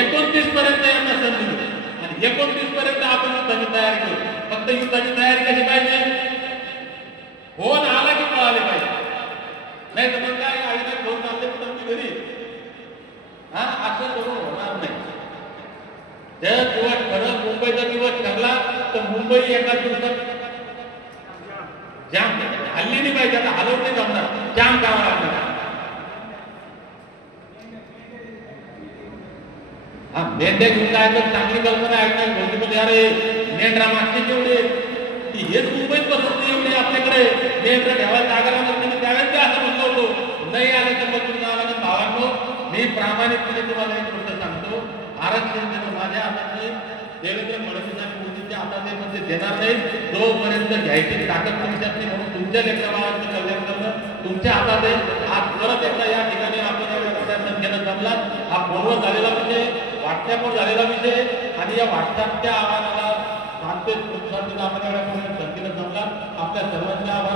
29 पर्यंत यांना संधी देऊ आणि 29 पर्यंत आपण युद्धाची तयारी करू. फक्त युद्धाची तयारी कशी पाहिजे? फोन आला की पळाले पाहिजे. नाही तर मग काय आईला फोन चालले तर मी घरी असं करून होणार नाही. जर दिवस खरं मुंबईचा दिवस ठरला तर मुंबई एका दिवसात जाम हल्ली नाही पाहिजे. आता हलवून नाही जमणार, जाम करावं लागणार. हा मेंढ्या घेऊन काय तर चांगली कल्पना आहे ना. अरे मेंढरा मागचे जेवढे ती हेच मुंबईत बसत एवढे आपल्याकडे मेंढरा ठेवायला जागा लागत त्यावेळेस असं म्हणलं होतो. नाही आले तर मग तुम्हाला लागेल. भावांनो, मी प्रामाणिकपणे तुम्हाला एक गोष्ट सांगतो. आरक्षण देणं माझ्या हातातली, देवेंद्र फडणवीस आणि मोदींच्या हातात म्हणजे देणार नाही. जोपर्यंत घ्यायची ताकद तुमच्यात नाही. म्हणून तुमच्या लेकराबाळांचं कल्याण करणं तुमच्या हातात आहे. आज परत एकदा या ठिकाणी आपण एवढ्या मोठ्या संख्येनं जमला. हा फोनवर झालेला विषय, व्हॉट्सअपवर झालेला विषय आणि या व्हॉट्सअपच्या आव्हानाला सांगते तुमच्यासाठी आपण एवढ्या मोठ्या संख्येनं जमला. आपल्या सर्वांच्या आभार.